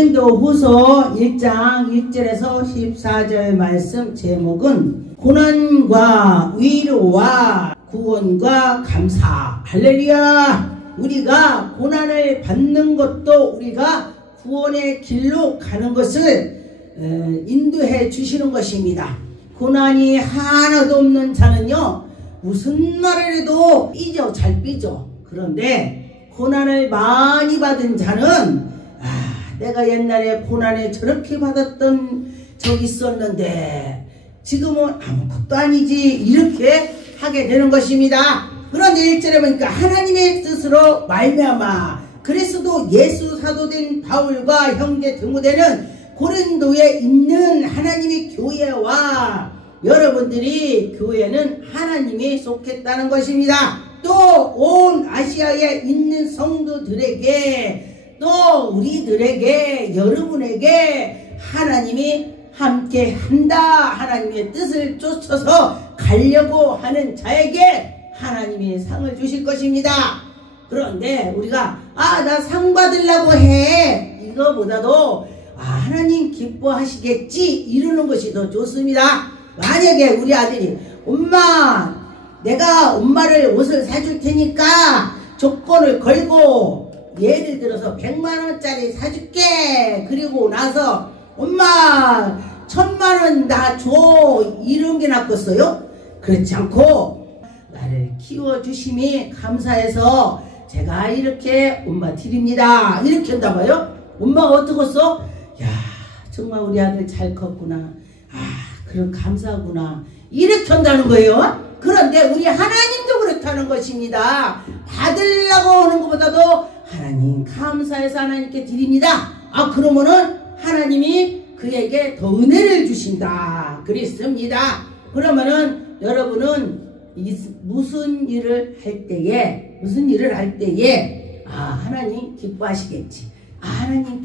고린도후서 1장 1절에서 14절 말씀 제목은 고난과 위로와 구원과 감사. 할렐루야. 우리가 고난을 받는 것도 우리가 구원의 길로 가는 것을 인도해 주시는 것입니다. 고난이 하나도 없는 자는요, 무슨 말을 해도 잘 삐져. 그런데 고난을 많이 받은 자는 내가 옛날에 고난을 저렇게 받았던 적이 있었는데 지금은 아무것도 아니지, 이렇게 하게 되는 것입니다. 그런데 1절에 보니까 하나님의 뜻으로 말미암아 그리스도 예수 사도된 바울과 형제 디모데는 고린도에 있는 하나님의 교회와 여러분들이 교회는 하나님이 속했다는 것입니다. 또 온 아시아에 있는 성도들에게, 또 우리들에게, 여러분에게 하나님이 함께 한다, 하나님의 뜻을 쫓아서 가려고 하는 자에게 하나님이 상을 주실 것입니다. 그런데 우리가 나 상 받으려고 해, 이거보다도 하나님 기뻐하시겠지, 이러는 것이 더 좋습니다. 만약에 우리 아들이 엄마, 내가 엄마를 옷을 사줄 테니까 조건을 걸고 예를 들어서 100만원짜리 사줄게, 그리고 나서 엄마 1000만원 나 줘, 이런 게 낫겠어요? 그렇지 않고 나를 키워주심이 감사해서 제가 이렇게 엄마 드립니다, 이렇게 한다고요? 엄마가 어떡했어? 야, 정말 우리 아들 잘 컸구나, 그럼 감사하구나, 이렇게 한다는 거예요. 그런데 우리 하나님도 그렇다는 것입니다. 받으려고 오는 것보다도 하나님 감사해서 하나님께 드립니다. 그러면은 하나님이 그에게 더 은혜를 주신다 그랬습니다. 그러면은 여러분은 무슨 일을 할 때에 하나님 기뻐하시겠지, 하나님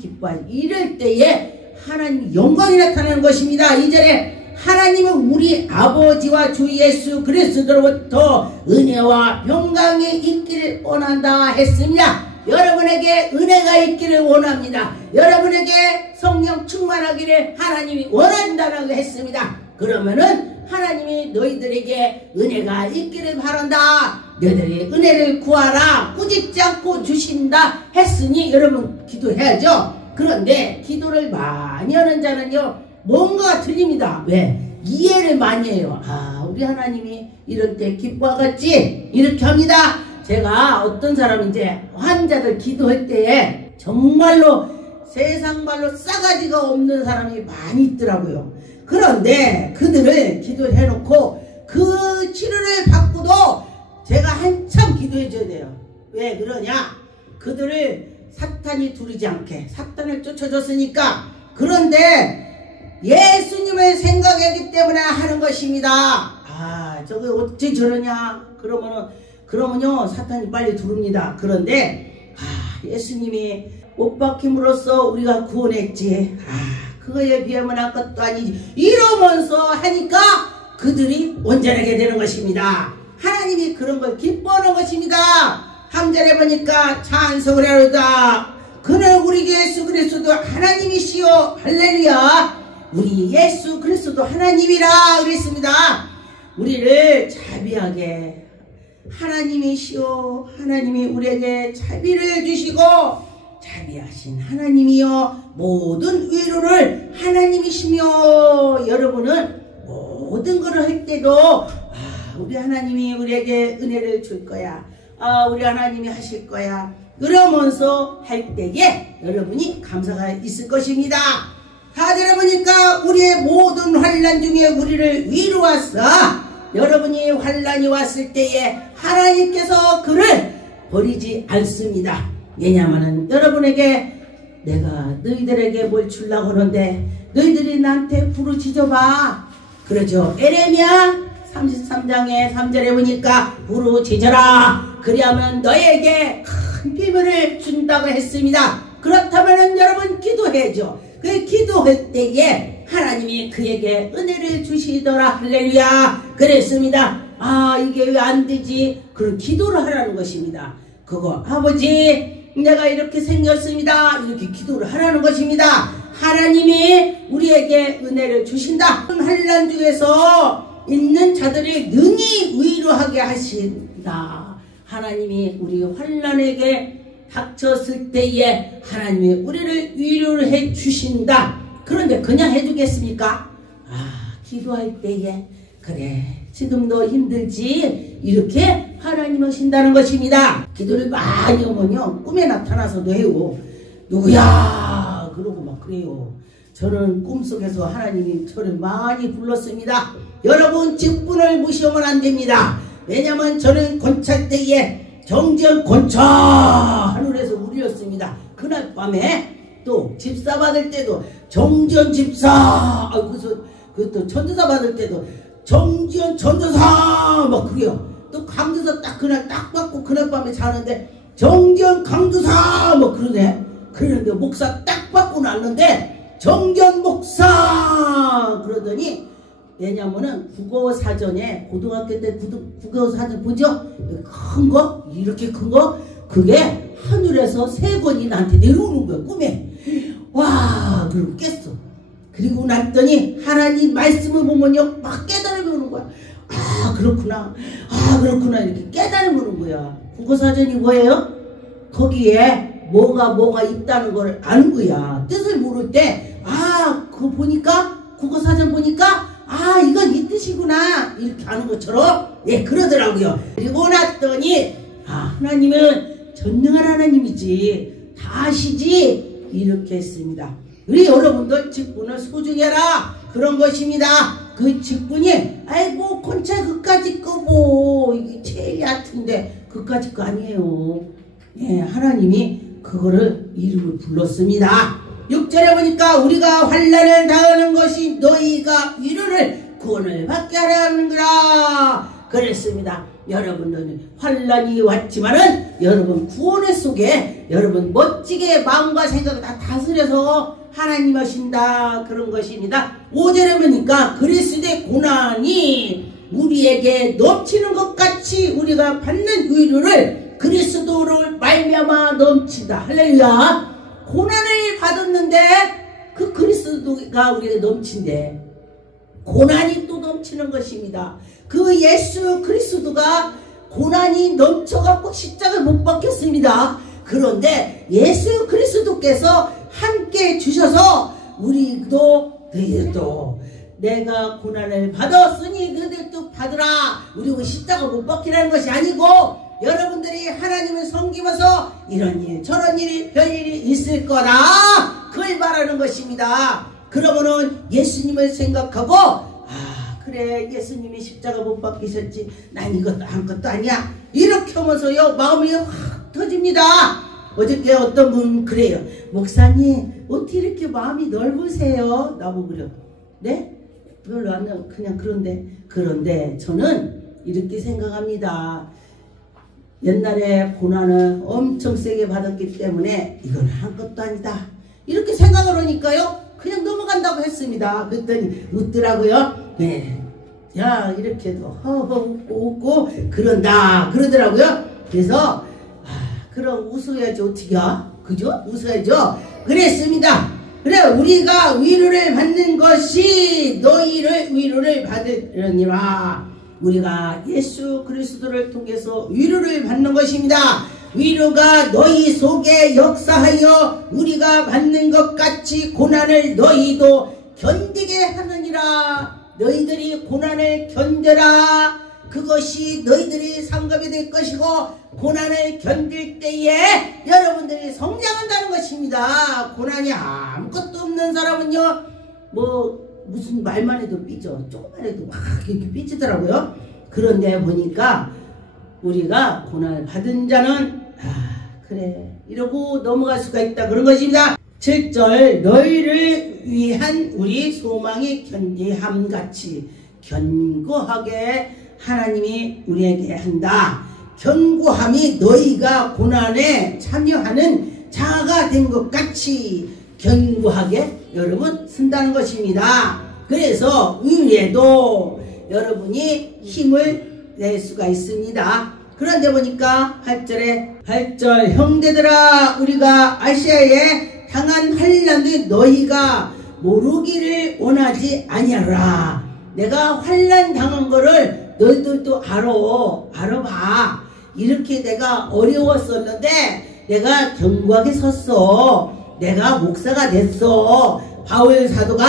이럴 때에 하나님 영광이 나타나는 것입니다. 2절에 하나님은 우리 아버지와 주 예수 그리스도로부터 은혜와 평강이 있기를 원한다 했습니다. 여러분에게 은혜가 있기를 원합니다. 여러분에게 성령 충만하기를 하나님이 원한다라고 했습니다. 그러면은 하나님이 너희들에게 은혜가 있기를 바란다, 너희들이 은혜를 구하라, 꾸짖지 않고 주신다 했으니 여러분 기도해야죠. 그런데 기도를 많이 하는 자는요, 뭔가 틀립니다. 왜? 이해를 많이 해요. 우리 하나님이 이런 때 기뻐하겠지, 이렇게 합니다. 제가 어떤 사람 이제 환자들 기도할 때에 정말로 세상 말로 싸가지가 없는 사람이 많이 있더라고요. 그런데 그들을 기도를 해놓고 그 치료를 받고도 제가 한참 기도해 줘야 돼요. 왜 그러냐? 그들을 사탄이 두르지 않게, 사탄을 쫓아줬으니까. 그런데 예수님을 생각하기 때문에 하는 것입니다. 저거 어째 저러냐? 그러면요 사탄이 빨리 두릅니다. 그런데 예수님이 못 박힘으로써 우리가 구원했지, 그거에 비하면 아무것도 아니지, 이러면서 하니까 그들이 온전하게 되는 것입니다. 하나님이 그런 걸 기뻐하는 것입니다. 3절에 보니까 찬송을 하로다. 그는 우리 예수 그리스도 하나님이시여. 할렐루야. 우리 예수 그리스도 하나님이라 그랬습니다. 우리를 자비하게, 하나님이시여, 하나님이 우리에게 자비를 주시고 자비하신 하나님이여, 모든 위로를 하나님이시며, 여러분은 모든 것을 할 때도 우리 하나님이 우리에게 은혜를 줄 거야, 우리 하나님이 하실 거야, 그러면서 할 때에 여러분이 감사가 있을 것입니다. 4절에 보니까 우리의 모든 환난 중에 우리를 위로하사, 여러분이 환난이 왔을 때에 하나님께서 그를 버리지 않습니다. 왜냐하면 여러분에게 내가 너희들에게 뭘 주려고 하는데 너희들이 나한테 부르짖어봐, 그러죠. 에레미야 33장의 3절에 보니까 부르짖어라, 그리하면 너에게 큰 비밀을 준다고 했습니다. 그렇다면 여러분 기도해야죠. 그 기도할 때에 하나님이 그에게 은혜를 주시더라. 할렐루야. 그랬습니다. 이게 왜 안 되지? 그런 기도를 하라는 것입니다. 그거 아버지 내가 이렇게 생겼습니다. 이렇게 기도를 하라는 것입니다. 하나님이 우리에게 은혜를 주신다. 환난 중에서 있는 자들이 능히 위로하게 하신다. 하나님이 우리 환난에게 닥쳤을 때에 하나님이 우리를 위로를 해 주신다. 그런데 그냥 해주겠습니까? 기도할 때에 그래 지금 너 힘들지? 이렇게 하나님 하신다는 것입니다. 기도를 많이 하면요 꿈에 나타나서도 해요. 누구야? 그러고 막 그래요. 저는 꿈속에서 하나님이 저를 많이 불렀습니다. 여러분 직분을 무시하면 안 됩니다. 왜냐하면 저는 권찰 때에 정전 권찰 하늘에서 울렸습니다. 그날 밤에 또 집사 받을 때도 정전 집사 그래서 또 전도사 받을 때도 정지연 전도사 막 그래요. 또 강도사 딱 그날 딱 받고 그날 밤에 자는데 정지연 강도사 막 그러네. 그러는데 목사 딱 받고 났는데 정전 목사 그러더니 왜냐면은 국어사전에 고등학교 때 국어사전 보죠? 큰 거 이렇게 큰 거 그게 하늘에서 3권이 나한테 내려오는 거야 꿈에. 와 그리고 깼어. 그리고 났더니 하나님 말씀을 보면요 막 깨달음이 오는 거야. 그렇구나 그렇구나 이렇게 깨달음이 오는 거야. 국어사전이 뭐예요? 거기에 뭐가 있다는 걸 아는 거야. 뜻을 모를 때 그거 보니까 국어사전 보니까 이건 이 뜻이구나 이렇게 아는 것처럼 그러더라고요. 그리고 났더니 하나님은 전능한 하나님이지 다 아시지 이렇게 했습니다. 우리 여러분들 직분을 소중히 하라 그런 것입니다. 그 직분이 아이고 권찰 그까짓 거고 이게 제일 얕은데 그까짓 거 아니에요. 하나님이 그거를 이름을 불렀습니다. 6절에 보니까 우리가 환난을 당하는 것이 너희가 위로를 구원을 받게 하라는 거라 그랬습니다. 여러분은 환난이 왔지만은 여러분 구원의 속에 여러분 멋지게 마음과 생각을 다 다스려서 하나님 하신다 그런 것입니다. 5절에 보니까 그리스도의 고난이 우리에게 넘치는 것 같이 우리가 받는 위로를 그리스도를 말미암아 넘친다. 할렐루야. 고난을 받았는데 그 그리스도가 우리에게 넘친대. 고난이 또 넘치는 것입니다. 그 예수 그리스도가 고난이 넘쳐갖고 십자가를 못 박혔습니다. 그런데 예수 그리스도께서 함께 주셔서 우리도 너희들도 내가 고난을 받았으니 너희들도 받으라. 우리가 십자가 못 박히라는 것이 아니고 여러분들이 하나님을 섬기면서 이런 일 저런 일이 별일이 있을 거다 그걸 말하는 것입니다. 그러면은 예수님을 생각하고 그래 예수님이 십자가 못 박히셨지 난 이것도 아무것도 아니야 이렇게 하면서요 마음이 확 터집니다. 어저께 어떤 분 그래요. 목사님 어떻게 이렇게 마음이 넓으세요? 나보고 그래요. 네? 별로 안 나고 그냥 그런데 저는 이렇게 생각합니다. 옛날에 고난을 엄청 세게 받았기 때문에 이건 아무것도 아니다 이렇게 생각을 하니까요 그냥 넘어간다고 했습니다. 그랬더니 웃더라고요. 야 이렇게도 허허 웃고 그런다 그러더라고요. 그래서 그럼 웃어야지 어떻게 그죠? 웃어야죠. 그랬습니다. 그래 우리가 위로를 받는 것이 너희를 위로를 받으려니와 우리가 예수 그리스도를 통해서 위로를 받는 것입니다. 위로가 너희 속에 역사하여 우리가 받는 것 같이 고난을 너희도 견디게 하느니라. 너희들이 고난을 견뎌라. 그것이 너희들이 상급이 될 것이고 고난을 견딜 때에 여러분들이 성장한다는 것입니다. 고난이 아무것도 없는 사람은요 무슨 말만 해도 삐져. 조금만 해도 막 이렇게 삐지더라고요. 그런데 보니까 우리가 고난을 받은 자는 그래 이러고 넘어갈 수가 있다 그런 것입니다. 7절 너희를 위한 우리 소망이 견디함같이 견고하게 하나님이 우리에게 한다. 견고함이 너희가 고난에 참여하는 자가 된 것 같이 견고하게 여러분 쓴다는 것입니다. 그래서 위에도 여러분이 힘을 낼 수가 있습니다. 그런데 보니까 8절 형제들아 우리가 아시아에 당한 환난도 너희가 모르기를 원하지 아니하라. 내가 환난 당한 거를 너희들도 알아봐. 이렇게 내가 어려웠었는데 내가 견고하게 섰어. 내가 목사가 됐어. 바울 사도가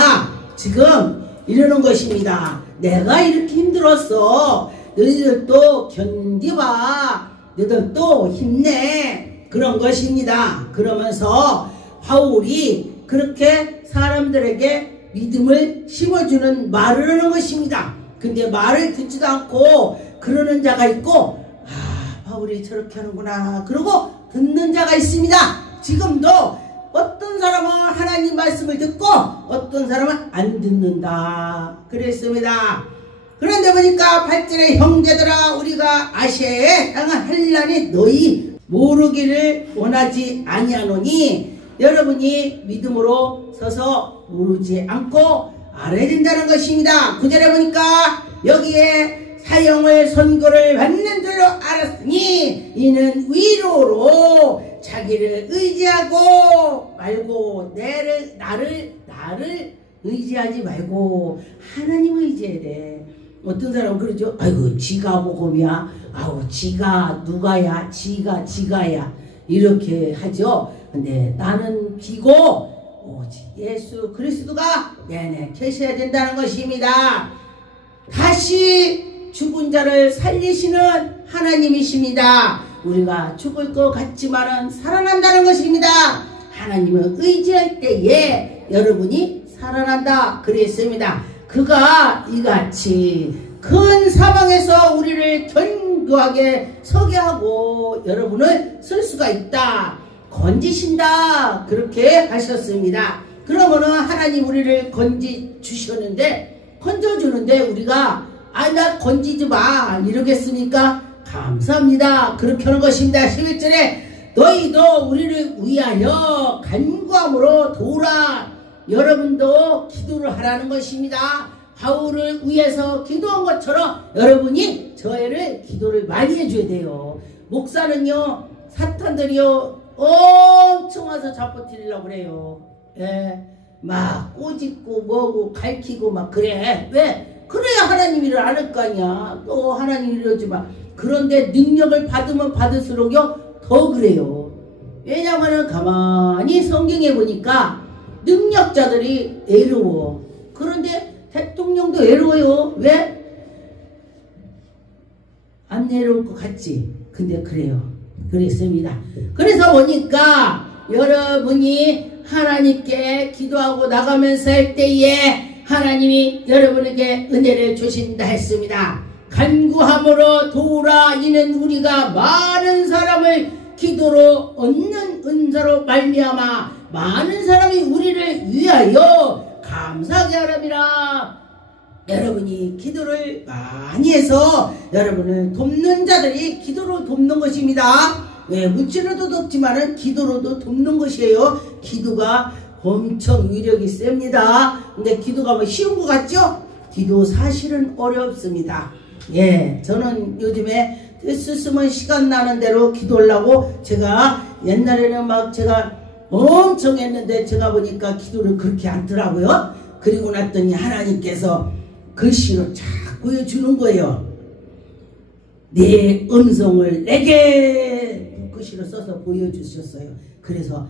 지금 이러는 것입니다. 내가 이렇게 힘들었어. 너희들도 견디봐. 너희들도 힘내. 그런 것입니다. 그러면서 바울이 그렇게 사람들에게 믿음을 심어주는 말을 하는 것입니다. 근데 말을 듣지도 않고 그러는 자가 있고, 바울이 저렇게 하는구나. 그러고 듣는 자가 있습니다. 지금도 어떤 사람은 하나님 말씀을 듣고 어떤 사람은 안 듣는다. 그랬습니다. 그런데 보니까 8절에 형제들아 우리가 아시아에 당한 환난이 너희 모르기를 원하지 아니하노니, 여러분이 믿음으로 서서 모르지 않고 알아야 된다는 것입니다. 9절에 보니까 여기에 사형을 선고를 받는 줄로 알았으니 이는 위로로 자기를 의지하고 말고 나를 의지하지 말고 하나님을 의지해야 돼. 어떤 사람은 그러죠. 아이고 지가 복음이야. 아우 지가 누가야. 지가야. 이렇게 하죠. 근데 나는 비고 오직 예수 그리스도가 내내 계셔야 된다는 것입니다. 다시 죽은 자를 살리시는 하나님이십니다. 우리가 죽을 것 같지만은 살아난다는 것입니다. 하나님을 의지할 때에 여러분이 살아난다 그랬습니다. 그가 이같이 큰 사방에서 우리를 견고하게 서게 하고 여러분을 쓸 수가 있다. 건지신다. 그렇게 하셨습니다. 그러면은 하나님 우리를 건져주는데 우리가 나 건지지 마 이러겠습니까? 감사합니다. 그렇게 하는 것입니다. 11절에 너희도 우리를 위하여 간구함으로 도우라. 여러분도 기도를 하라는 것입니다. 바울을 위해서 기도한 것처럼 여러분이 저희를 기도를 많이 해줘야 돼요. 목사는요 사탄들이요 엄청 와서 잡아뜨리려고 그래요. 예, 막 꼬집고 뭐고 갈키고 막 그래. 왜? 그래야 하나님 일을 안 할 거 아니야. 또 하나님 이러지만 그런데 능력을 받으면 받을수록요 더 그래요. 왜냐면은 가만히 성경에 보니까 능력자들이 애로워. 그런데 대통령도 애로워요. 왜? 안 애로울 것 같지? 근데 그래요. 그랬습니다. 그래서 보니까 여러분이 하나님께 기도하고 나가면서 할 때에 하나님이 여러분에게 은혜를 주신다 했습니다. 간구함으로 도우라. 이는 우리가 많은 사람을 기도로 얻는 은사로 말미암아 많은 사람이 우리를 위하여 감사하게 하랍니다. 여러분이 기도를 많이 해서 여러분을 돕는 자들이 기도로 돕는 것입니다. 물질로도 돕지만은 기도로도 돕는 것이에요. 기도가 엄청 위력이 셉니다. 근데 기도가 뭐 쉬운 것 같죠? 기도 사실은 어렵습니다. 저는 요즘에 쓰면 시간 나는 대로 기도하려고 제가 옛날에는 막 제가 엄청 했는데 제가 보니까 기도를 그렇게 않더라고요. 그리고 났더니 하나님께서 글씨로 쫙 보여주는 거예요. 내 음성을 내게 글씨로 써서 보여주셨어요. 그래서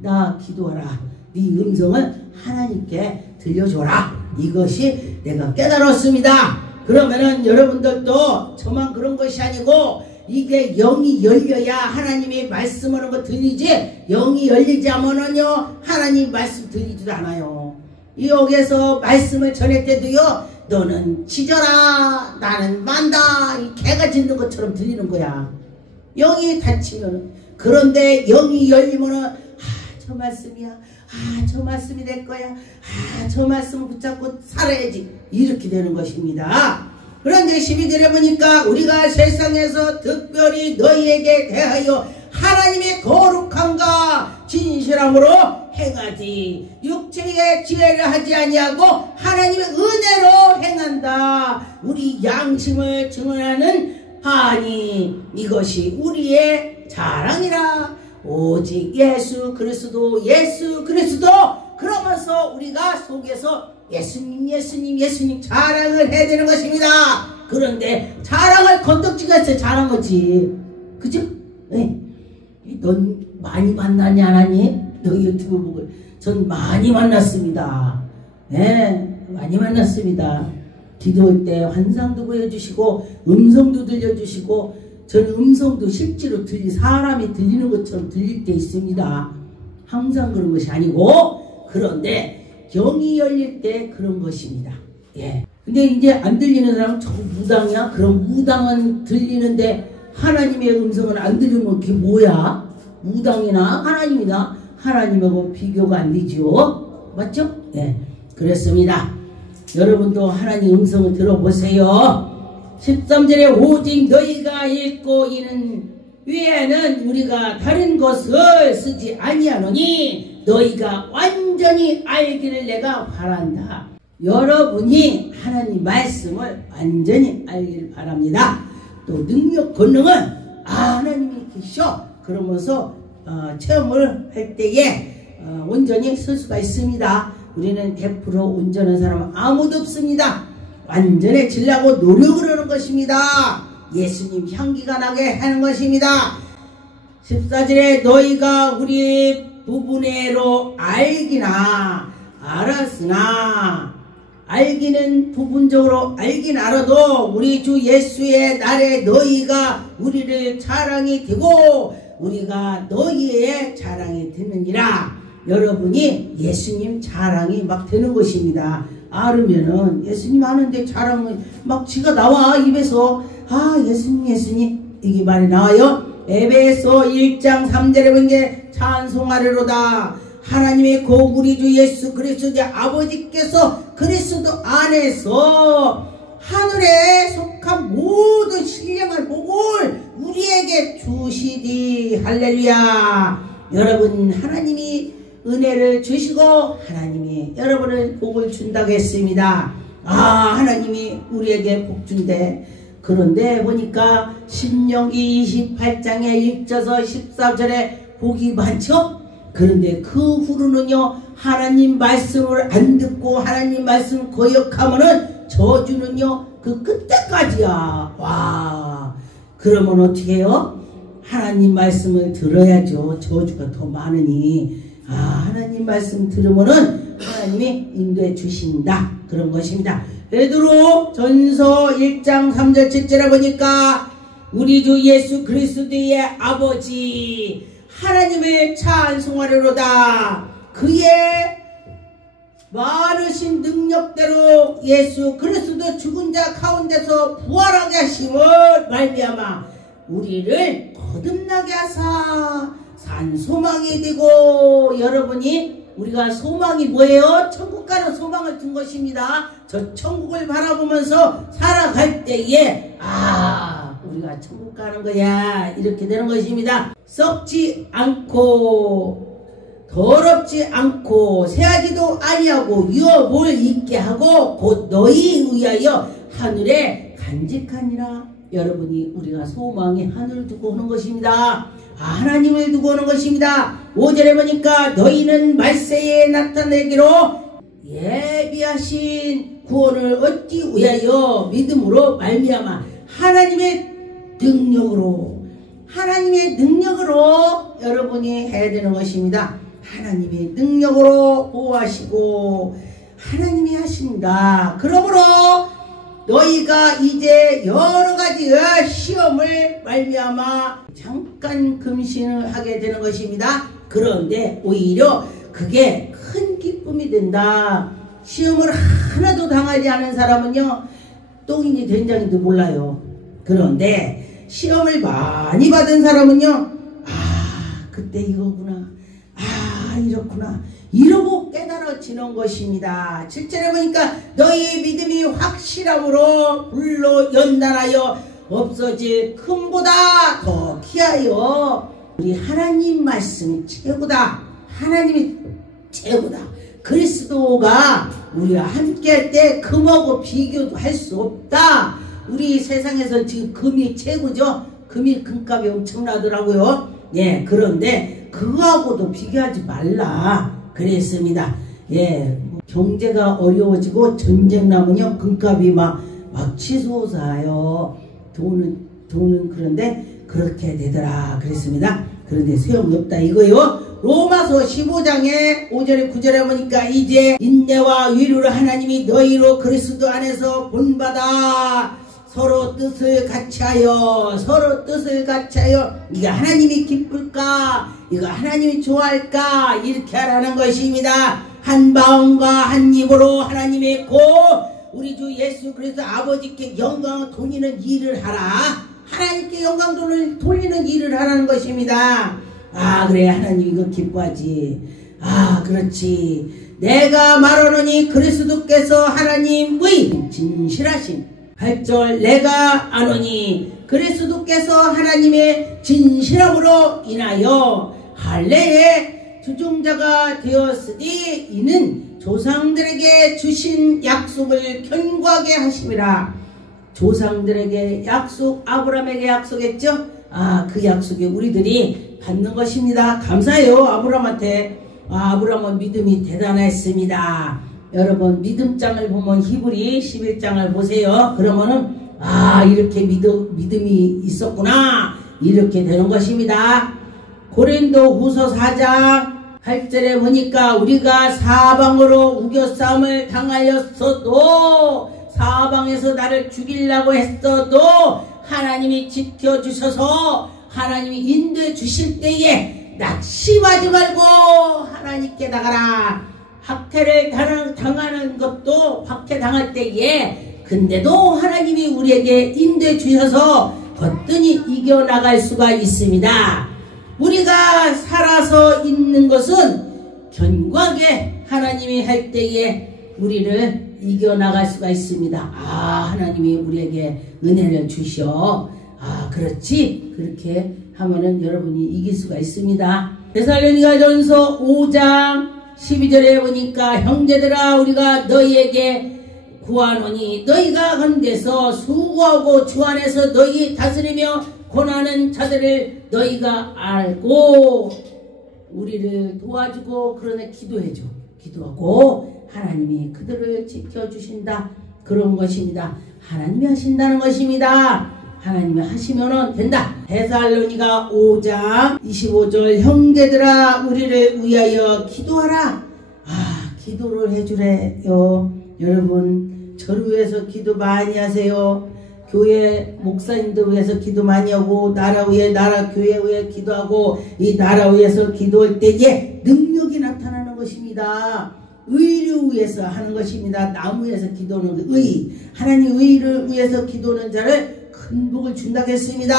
나 기도하라. 네 음성을 하나님께 들려줘라. 이것이 내가 깨달았습니다. 그러면은 여러분들도 저만 그런 것이 아니고 이게 영이 열려야 하나님의 말씀하는 거 들리지, 영이 열리지 않으면요 하나님 말씀 들리지도 않아요. 여기에서 말씀을 전할 때도요 너는 짖어라 나는 만다 이 개가 짖는 것처럼 들리는 거야. 영이 닫히면. 그런데 영이 열리면은 저 말씀이야. 저 말씀이 될 거야. 저 말씀을 붙잡고 살아야지. 이렇게 되는 것입니다. 그런데 12절에 보니까 우리가 세상에서 특별히 너희에게 대하여 하나님의 거룩함과 진실함으로 행하지 육체의 지혜를 하지 아니하고 하나님의 은혜로 행한다. 우리 양심을 증언하는 하니 이것이 우리의 자랑이라. 오직 예수 그리스도 그러면서 우리가 속에서 예수님 자랑을 해야 되는 것입니다. 그런데 자랑을 건덕지가 있어야 잘한 거지. 그죠? 네. 넌 많이 만났니 안 하니? 너 유튜브 보고. 전 많이 만났습니다. 네, 많이 만났습니다. 기도할 때 환상도 보여주시고 음성도 들려주시고, 저는 음성도 실제로 사람이 들리는 것처럼 들릴 때 있습니다. 항상 그런 것이 아니고, 그런데 경이 열릴 때 그런 것입니다. 예. 근데 이제 안 들리는 사람은 저 무당이야? 그럼 무당은 들리는데 하나님의 음성은 안 들리면 그게 뭐야? 무당이나 하나님이나 하나님하고 비교가 안 되죠? 맞죠? 예. 그렇습니다. 여러분도 하나님 음성을 들어보세요. 13절에 오직 너희가 읽고 있는 외에는 우리가 다른 것을 쓰지 아니하노니 너희가 완전히 알기를 내가 바란다. 여러분이 하나님 말씀을 완전히 알기를 바랍니다. 또 능력 권능은 하나님이 계셔. 그러면서 체험을 할 때에 온전히 쓸 수가 있습니다. 우리는 100% 온전한 사람은 아무도 없습니다. 완전해지려고 노력을 하는 것입니다. 예수님 향기가 나게 하는 것입니다. 14절에 너희가 우리 부분외로 알기나 알았으나, 알기는 부분적으로 알긴 알아도 우리 주 예수의 날에 너희가 우리를 자랑이 되고 우리가 너희의 자랑이 되느니라. 여러분이 예수님 자랑이 막 되는 것입니다. 알으면은 예수님 아는데 자랑은 막 지가 나와 입에서. 예수님 이게 말이 나와요. 에베소 1장 3절에 보는 게 찬송하리로다. 하나님의 우리 주 예수 그리스도의 아버지께서 그리스도 안에서 하늘에 속한 모든 신령한 복을 우리에게 주시디. 할렐루야. 여러분, 하나님이 은혜를 주시고 하나님이 여러분을 복을 준다고 했습니다. 하나님이 우리에게 복 준대. 그런데 보니까 신명기 28장에 1절에서 14절에 복이 많죠? 그런데 그 후로는요, 하나님 말씀을 안 듣고 하나님 말씀 거역하면은 저주는요 그 끝때까지야. 와, 그러면 어떻게 해요? 하나님 말씀을 들어야죠. 저주가 더 많으니. 하나님 말씀 들으면은 하나님이 인도해 주신다. 그런 것입니다. 베드로 전서 1장 3절 7절에 보니까 우리 주 예수 그리스도의 아버지 하나님을 찬송하리로다. 그의 많으신 능력대로 예수 그리스도 죽은 자 가운데서 부활하게 하심을 말미암아 우리를 거듭나게 하사 산 소망이 되고. 여러분이 우리가 소망이 뭐예요? 천국 가는 소망을 둔 것입니다. 저 천국을 바라보면서 살아갈 때에 우리가 천국 가는 거야 이렇게 되는 것입니다. 썩지 않고 더럽지 않고 새하지도 아니하고 유업을 있게 하고 곧 너희 위하여 하늘에 간직하니라. 여러분이 우리가 소망이 하늘을 두고 오는 것입니다. 하나님을 두고 오는 것입니다. 5절에 보니까 너희는 말세에 나타내기로 예비하신 구원을 얻기 위하여 믿음으로 말미암아 하나님의 능력으로 여러분이 해야 되는 것입니다. 하나님의 능력으로 보호하시고 하나님이 하신다. 그러므로 너희가 이제 여러가지 시험을 말미암아 잠깐 금신을 하게 되는 것입니다. 그런데 오히려 그게 큰 기쁨이 된다. 시험을 하나도 당하지 않은 사람은요, 똥인지 된장인지 몰라요. 그런데 시험을 많이 받은 사람은요, 그때 이거구나, 이렇구나, 이러고 깨달아지는 것입니다. 7절에 보니까 너희 믿음이 확실함으로 불로 연단하여 없어질 금보다 더 귀하여. 우리 하나님 말씀이 최고다. 하나님이 최고다. 그리스도가 우리와 함께 할 때 금하고 비교도 할 수 없다. 우리 세상에서 지금 금이 최고죠. 금이 금값이 엄청나더라고요. 예, 그런데 그거하고도 비교하지 말라 그랬습니다. 예, 경제가 어려워지고 전쟁 나면요 금값이 막 치솟아요. 돈은 그런데 그렇게 되더라 그랬습니다. 그런데 소용이 없다 이거요. 로마서 15장에 5절에 9절에 보니까 이제 인내와 위로를 하나님이 너희로 그리스도 안에서 본받아 서로 뜻을 같이하여 이거 하나님이 기쁠까 이거 하나님이 좋아할까 이렇게 하라는 것입니다. 한 마음과 한 입으로 하나님의 고 우리 주 예수 그리스도 아버지께 영광을 돌리는 일을 하라. 하나님께 영광 돌리는 일을 하라는 것입니다. 아 그래 하나님 이거 기뻐하지. 아 그렇지. 내가 말하노니 그리스도께서 하나님의 진실하신 8절 내가 아노니 그리스도께서 하나님의 진실함으로 인하여 할례의 주종자가 되었으니 이는 조상들에게 주신 약속을 견고하게 하심이라. 조상들에게 약속 아브라함에게 약속했죠. 아 그 약속이 우리들이 받는 것입니다. 감사해요 아브라함한테. 아브라함은 믿음이 대단했습니다. 여러분 믿음장을 보면 히브리 11장을 보세요. 그러면은 이렇게 믿음이 있었구나 이렇게 되는 것입니다. 고린도 후서 4장 8절에 보니까 우리가 사방으로 우겨싸움을 당하였어도 사방에서 나를 죽이려고 했어도 하나님이 지켜주셔서 하나님이 인도해 주실 때에 낙심하지 말고 하나님께 나가라. 박해를 당하는 것도 박해 당할 때에 근데도 하나님이 우리에게 인도해 주셔서 거뜬히 이겨나갈 수가 있습니다. 우리가 살아서 있는 것은 견고하게 하나님이 할 때에 우리를 이겨나갈 수가 있습니다. 하나님이 우리에게 은혜를 주셔. 그렇지. 그렇게 하면은 여러분이 이길 수가 있습니다. 데살로니가전서 5장 12절에 보니까 형제들아 우리가 너희에게 구하노니 너희가 한데서 수고하고 주 안에서 너희 다스리며 고난하는 자들을 너희가 알고 우리를 도와주고 그러네 기도해줘. 기도하고 하나님이 그들을 지켜주신다. 그런 것입니다. 하나님이 하신다는 것입니다. 하나님이 하시면은 된다. 데살로니가 5장 25절 형제들아 우리를 위하여 기도하라. 기도를 해주래요. 여러분 저를 위해서 기도 많이 하세요. 교회 목사님들 위해서 기도 많이 하고 나라 위해 나라 교회 위해 기도하고 이 나라 위해서 기도할 때에 능력이 나타나는 것입니다. 의를 위해서 하는 것입니다. 나무 위해서 기도하는 의 하나님 의를 위해서 기도하는 자를 큰 복을 준다고 했습니다.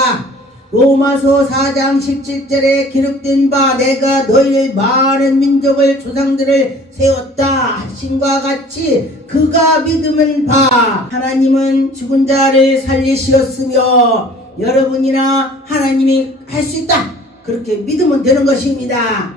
로마서 4장 17절에 기록된 바 내가 너희를 많은 민족을 조상들을 세웠다 하신과 같이 그가 믿음은 바 하나님은 죽은 자를 살리시었으며 여러분이나 하나님이 할 수 있다 그렇게 믿으면 되는 것입니다.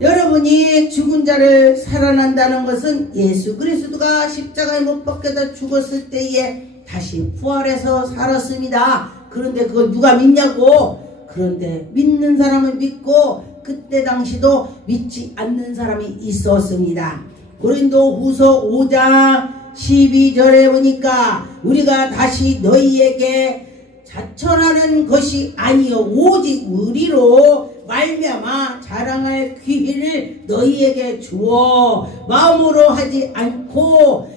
여러분이 죽은 자를 살아난다는 것은 예수 그리스도가 십자가에 못 박혀서 죽었을 때에 다시 부활해서 살았습니다. 그런데 그걸 누가 믿냐고. 그런데 믿는 사람은 믿고 그때 당시도 믿지 않는 사람이 있었습니다. 고린도 후서 5장 12절에 보니까 우리가 다시 너희에게 자천하는 것이 아니요 오직 우리로 말미암아 자랑할 기회를 너희에게 주어 마음으로 하지 않고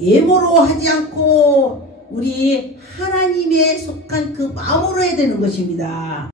예모로 하지 않고 우리 하나님에 속한 그 마음으로 해야 되는 것입니다.